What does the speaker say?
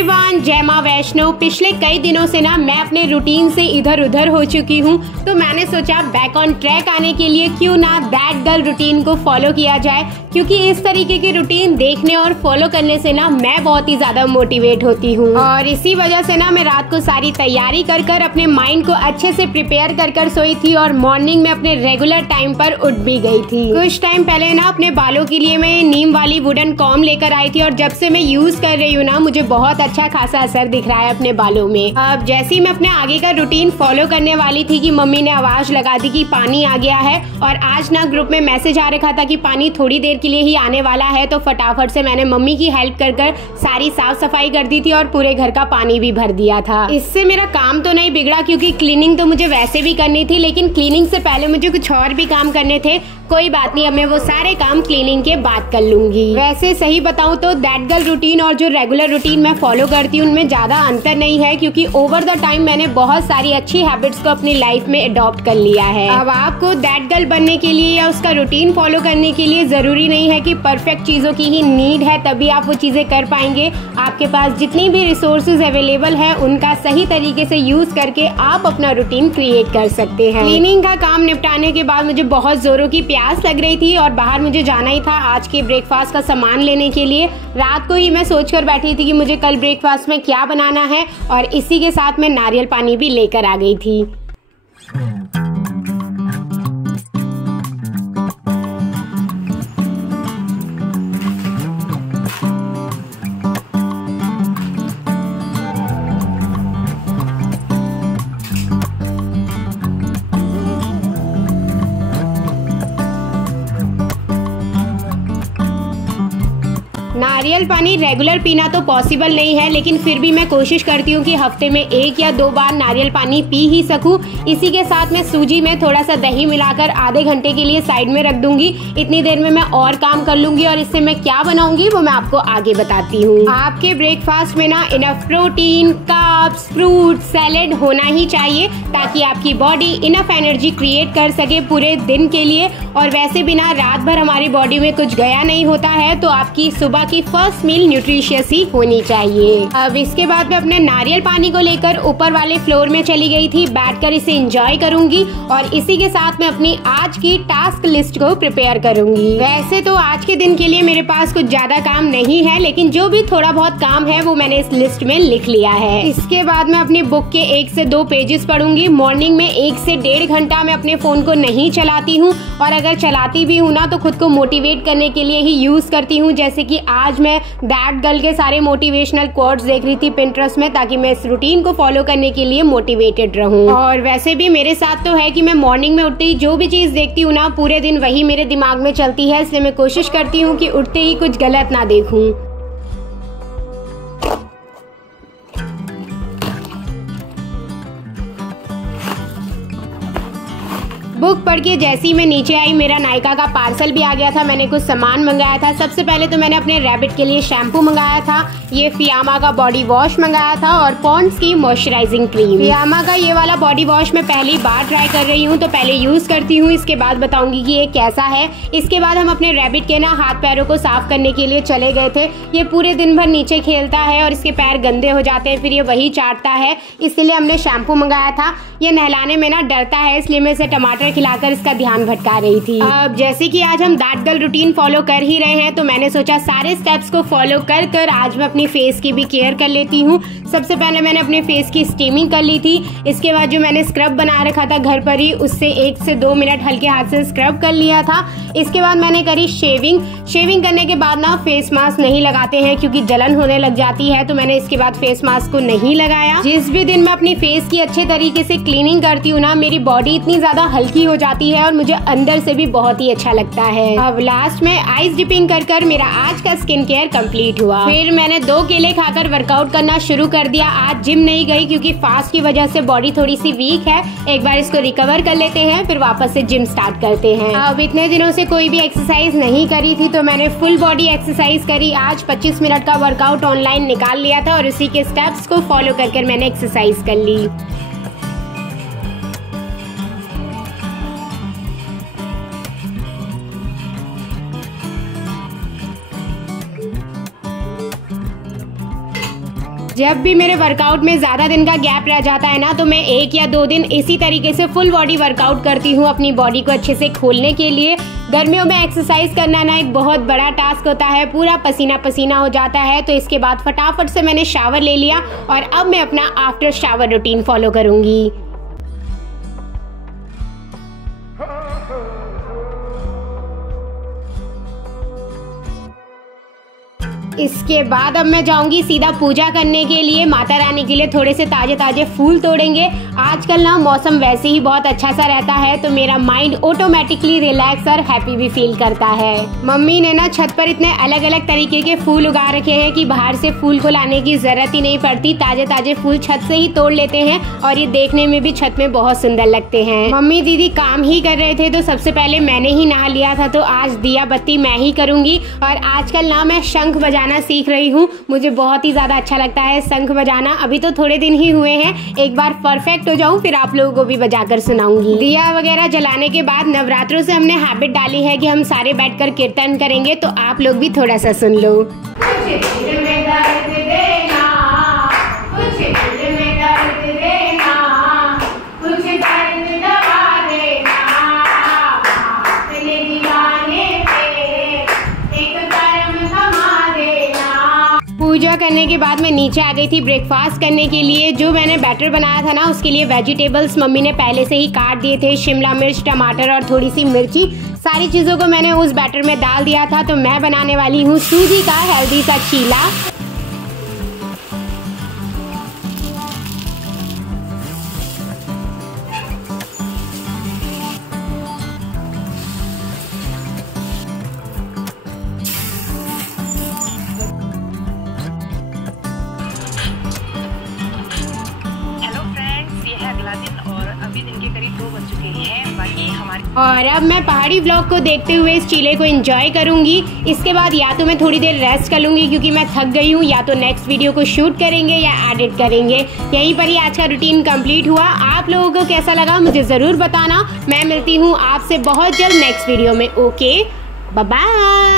Everyone, जय मां वैष्णो। पिछले कई दिनों से ना मैं अपने रूटीन से इधर उधर हो चुकी हूँ, तो मैंने सोचा बैक ऑन ट्रैक आने के लिए क्यों ना दैट गर्ल रूटीन को फॉलो किया जाए, क्योंकि इस तरीके की रूटीन देखने और फॉलो करने से ना मैं बहुत ही ज्यादा मोटिवेट होती हूँ। और इसी वजह से ना मैं रात को सारी तैयारी कर कर अपने माइंड को अच्छे से प्रिपेयर कर कर सोई थी और मॉर्निंग में अपने रेगुलर टाइम पर उठ भी गई थी। कुछ टाइम पहले ना अपने बालों के लिए मैं नीम वाली वुडन कॉम्ब लेकर आई थी और जब से मैं यूज कर रही हूँ ना मुझे बहुत अच्छा खासा असर दिख रहा है अपने बालों में। अब जैसे ही मैं अपने आगे का रूटीन फॉलो करने वाली थी कि मम्मी ने आवाज लगा दी कि पानी आ गया है, और आज ना ग्रुप में मैसेज आ रखा था कि पानी थोड़ी देर के लिए ही आने वाला है, तो फटाफट से मैंने मम्मी की हेल्प कर कर सारी साफ सफाई कर दी थी और पूरे घर का पानी भी भर दिया था। इससे मेरा काम तो नहीं बिगड़ा, क्योंकि क्लीनिंग तो मुझे वैसे भी करनी थी, लेकिन क्लीनिंग से पहले मुझे कुछ और भी काम करने थे। कोई बात नहीं, अब मैं वो सारे काम क्लीनिंग के बाद कर लूंगी। वैसे सही बताऊं तो दैट गर्ल रूटीन और जो रेगुलर रूटीन मैं फॉलो करती हूँ उनमें ज्यादा अंतर नहीं है, क्योंकि ओवर द टाइम मैंने बहुत सारी अच्छी हैबिट्स को अपनी लाइफ में अडॉप्ट कर लिया है। अब आपको दैट गर्ल बनने के लिए या उसका रूटीन फॉलो करने के लिए जरूरी नहीं है कि परफेक्ट चीजों की ही नीड है तभी आप वो चीजें कर पाएंगे। आपके पास जितनी भी रिसोर्सेज अवेलेबल है उनका सही तरीके से यूज करके आप अपना रूटीन क्रिएट कर सकते हैं। क्लीनिंग का काम निपटाने के बाद मुझे बहुत जोरों की प्यास लग रही थी और बाहर मुझे जाना ही था आज के ब्रेकफास्ट का सामान लेने के लिए। रात को ही मैं सोचकर बैठी थी कि मुझे कल ब्रेकफास्ट में क्या बनाना है, और इसी के साथ मैं नारियल पानी भी लेकर आ गई थी। नारियल पानी रेगुलर पीना तो पॉसिबल नहीं है, लेकिन फिर भी मैं कोशिश करती हूँ कि हफ्ते में 1 या 2 बार नारियल पानी पी ही सकूँ। इसी के साथ मैं सूजी में थोड़ा सा दही मिलाकर आधे घंटे के लिए साइड में रख दूंगी। इतनी देर में मैं और काम कर लूंगी, और इससे मैं क्या बनाऊंगी वो मैं आपको आगे बताती हूँ। आपके ब्रेकफास्ट में ना enough protein, carbs, fruit, salad होना ही चाहिए, ताकि आपकी बॉडी इनफ एनर्जी क्रिएट कर सके पूरे दिन के लिए। और वैसे भी ना रात भर हमारी बॉडी में कुछ गया नहीं होता है, तो आपकी सुबह की फर्स्ट मील न्यूट्रिशियस ही होनी चाहिए। अब इसके बाद मैं अपने नारियल पानी को लेकर ऊपर वाले फ्लोर में चली गई थी। बैठकर इसे एंजॉय करूंगी और इसी के साथ मैं अपनी आज की टास्क लिस्ट को प्रिपेयर करूंगी। वैसे तो आज के दिन के लिए मेरे पास कुछ ज्यादा काम नहीं है, लेकिन जो भी थोड़ा बहुत काम है वो मैंने इस लिस्ट में लिख लिया है। इसके बाद मैं अपनी बुक के 1 से 2 पेजेस पढ़ूंगी। मॉर्निंग में 1 से 1.5 घंटा मैं अपने फोन को नहीं चलाती हूँ, और अगर चलाती भी हूँ ना तो खुद को मोटिवेट करने के लिए ही यूज करती हूँ। जैसे कि आज मैं दैट गर्ल के सारे मोटिवेशनल कोट्स देख रही थी पिंटरेस्ट में, ताकि मैं इस रूटीन को फॉलो करने के लिए मोटिवेटेड रहूं। और वैसे भी मेरे साथ तो है कि मैं मॉर्निंग में उठते ही जो भी चीज देखती हूँ ना पूरे दिन वही मेरे दिमाग में चलती है, इसलिए मैं कोशिश करती हूँ कि उठते ही कुछ गलत ना देखूं। बुक पढ़ के जैसे ही मैं नीचे आई मेरा नायका का पार्सल भी आ गया था। मैंने कुछ सामान मंगाया था। सबसे पहले तो मैंने अपने रैबिट के लिए शैम्पू मंगाया था, ये फियामा का बॉडी वॉश मंगाया था, और पॉन्ड्स की मॉइस्चराइजिंग क्रीम। फियामा का ये वाला बॉडी वॉश मैं पहली बार ट्राई कर रही हूँ, तो पहले यूज करती हूँ, इसके बाद बताऊंगी कि ये कैसा है। इसके बाद हम अपने रैबिट के ना हाथ पैरों को साफ करने के लिए चले गए थे। ये पूरे दिन भर नीचे खेलता है और इसके पैर गंदे हो जाते हैं, फिर ये वही चाटता है, इसलिए हमने शैम्पू मंगाया था। ये नहलाने में ना डरता है, इसलिए मैं इसे टमाटर खिलाकर इसका ध्यान भटका रही थी। अब जैसे कि आज हम दैट गर्ल रूटीन फॉलो कर ही रहे हैं, तो मैंने सोचा सारे स्टेप्स को फॉलो कर कर आज मैं अपनी फेस की भी केयर कर लेती हूँ। सबसे पहले मैंने अपने फेस की स्टीमिंग कर ली थी। इसके बाद जो मैंने स्क्रब बना रखा था घर पर ही, उससे 1 से 2 मिनट हल्के हाथ से स्क्रब कर लिया था। इसके बाद मैंने करी शेविंग। शेविंग करने के बाद ना फेस मास्क नहीं लगाते हैं, क्योंकि जलन होने लग जाती है, तो मैंने इसके बाद फेस मास्क को नहीं लगाया। जिस भी दिन मैं अपनी फेस की अच्छे तरीके से क्लीनिंग करती हूँ ना मेरी बॉडी इतनी ज्यादा हल्की हो जाती है और मुझे अंदर से भी बहुत ही अच्छा लगता है। अब लास्ट में आइस डिपिंग कर कर मेरा आज का स्किन केयर कंप्लीट हुआ। फिर मैंने 2 केले खाकर वर्कआउट करना शुरू कर दिया। आज जिम नहीं गई, क्योंकि फास्ट की वजह से बॉडी थोड़ी सी वीक है। एक बार इसको रिकवर कर लेते हैं, फिर वापस से जिम स्टार्ट करते हैं। अब इतने दिनों से कोई भी एक्सरसाइज नहीं करी थी, तो मैंने फुल बॉडी एक्सरसाइज करी। आज 25 मिनट का वर्कआउट ऑनलाइन निकाल लिया था और उसी के स्टेप्स को फॉलो कर मैंने एक्सरसाइज कर ली। जब भी मेरे वर्कआउट में ज़्यादा दिन का गैप रह जाता है ना, तो मैं 1 या 2 दिन इसी तरीके से फुल बॉडी वर्कआउट करती हूँ अपनी बॉडी को अच्छे से खोलने के लिए। गर्मियों में एक्सरसाइज करना ना एक बहुत बड़ा टास्क होता है, पूरा पसीना पसीना हो जाता है। तो इसके बाद फटाफट से मैंने शावर ले लिया और अब मैं अपना आफ्टर शावर रूटीन फॉलो करूँगी। इसके बाद अब मैं जाऊंगी सीधा पूजा करने के लिए। माता रानी के लिए थोड़े से ताजे ताजे फूल तोड़ेंगे। आजकल ना मौसम वैसे ही बहुत अच्छा सा रहता है, तो मेरा माइंड ऑटोमेटिकली रिलैक्स और हैप्पी भी फील करता है। मम्मी ने ना छत पर इतने अलग अलग तरीके के फूल उगा रखे हैं कि बाहर से फूल को लाने की जरूरत ही नहीं पड़ती। ताजे ताजे फूल छत से ही तोड़ लेते हैं और ये देखने में भी छत में बहुत सुंदर लगते हैं। मम्मी दीदी काम ही कर रहे थे, तो सबसे पहले मैंने ही नहा लिया था, तो आज दिया बत्ती मैं ही करूंगी। और आजकल ना मैं शंख बजाना सीख रही हूँ। मुझे बहुत ही ज्यादा अच्छा लगता है शंख बजाना। अभी तो थोड़े दिन ही हुए हैं, एक बार परफेक्ट हो जाऊं फिर आप लोगों को भी बजाकर सुनाऊंगी। दिया वगैरह जलाने के बाद नवरात्रों से हमने हैबिट डाली है कि हम सारे बैठकर कीर्तन करेंगे, तो आप लोग भी थोड़ा सा सुन लो। पूजा करने के बाद मैं नीचे आ गई थी ब्रेकफास्ट करने के लिए। जो मैंने बैटर बनाया था ना, उसके लिए वेजिटेबल्स मम्मी ने पहले से ही काट दिए थे। शिमला मिर्च, टमाटर और थोड़ी सी मिर्ची, सारी चीज़ों को मैंने उस बैटर में डाल दिया था। तो मैं बनाने वाली हूँ सूजी का हेल्दी सा चीला। और अब मैं पहाड़ी व्लॉग को देखते हुए इस चीले को एंजॉय करूंगी। इसके बाद या तो मैं थोड़ी देर रेस्ट कर लूंगी क्योंकि मैं थक गई हूँ, या तो नेक्स्ट वीडियो को शूट करेंगे या एडिट करेंगे। यहीं पर ही आज का रूटीन कंप्लीट हुआ। आप लोगों को कैसा लगा मुझे ज़रूर बताना। मैं मिलती हूँ आपसे बहुत जल्द नेक्स्ट वीडियो में। Okay, bye bye.